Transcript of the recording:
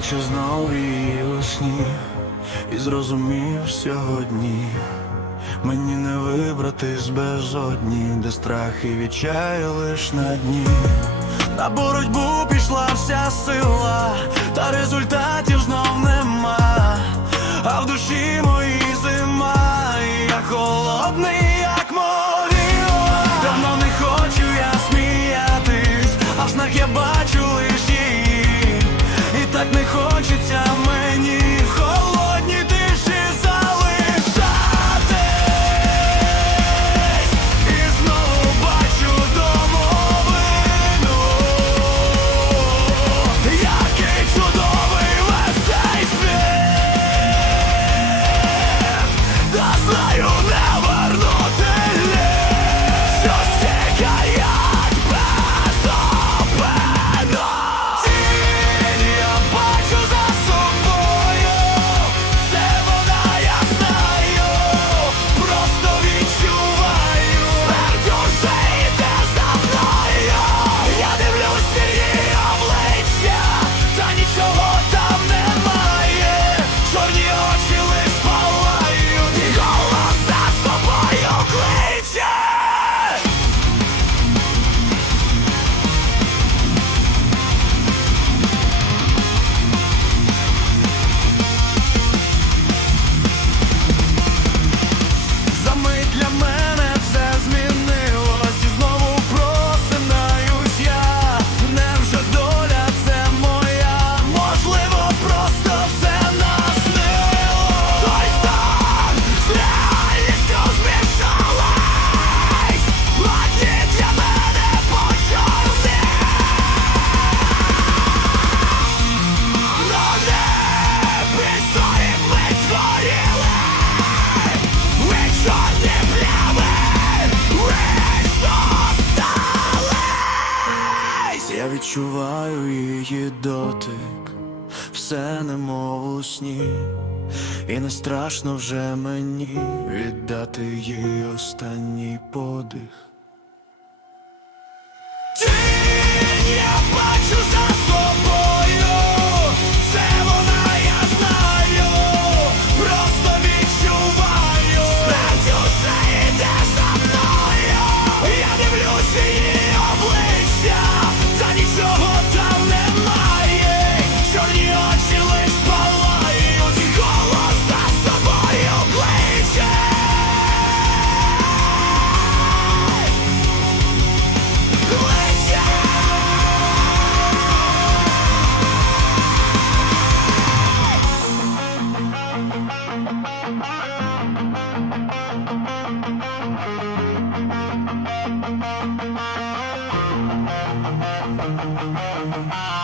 Плачу знов її у сні і зрозумів сьогодні, мені не вибрати з безодні, де страх і відчаю лиш на дні. На боротьбу пішла вся сила, та результатів знов нема, а в душі моїй зима, і я холодний. відчуваю її дотик, все немов у сні, і не страшно вже мені віддати їй останній подих. Тінь! Thank you.